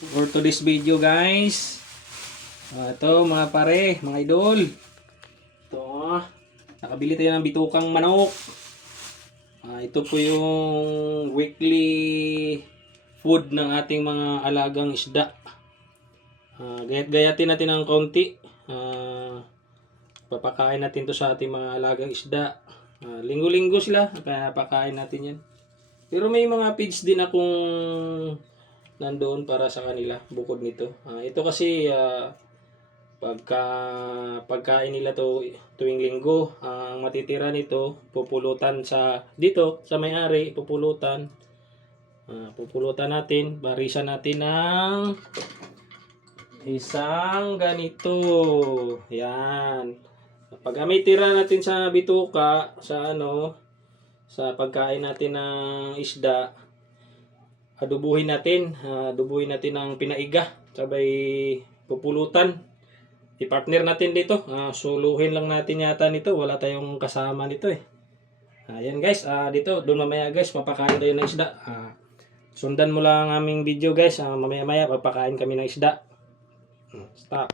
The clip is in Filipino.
for today's video guys. Ito mga pare, mga idol. Ito, nakabili tayo ng bitukang manok. Ito po yung weekly food ng ating mga alagang isda. Gayat-gayatin natin ng konti. Papakain natin to sa ating mga alagang isda. Linggo-linggo sila, kaya pakain natin yan. Pero may mga feeds din akong nandoon para sa kanila bukod nito. Ito kasi pagkain nila to tuwing linggo, ang matitira nito pupulutan dito sa may-ari, pupulutan natin, barisan natin ng isang ganito. Yan. Pag may tira natin sa bituka, sa pagkain natin ng isda, dubuhin natin ng pinaiga, sabay pupulutan. I-partner natin dito. Suluhin lang natin yata nito. Wala tayong kasama nito eh. Ayan guys, dito, doon mamaya guys, papakain tayo ng isda. Sundan mo lang ang aming video guys. Mamaya-maya, papakain kami ng isda. Stop.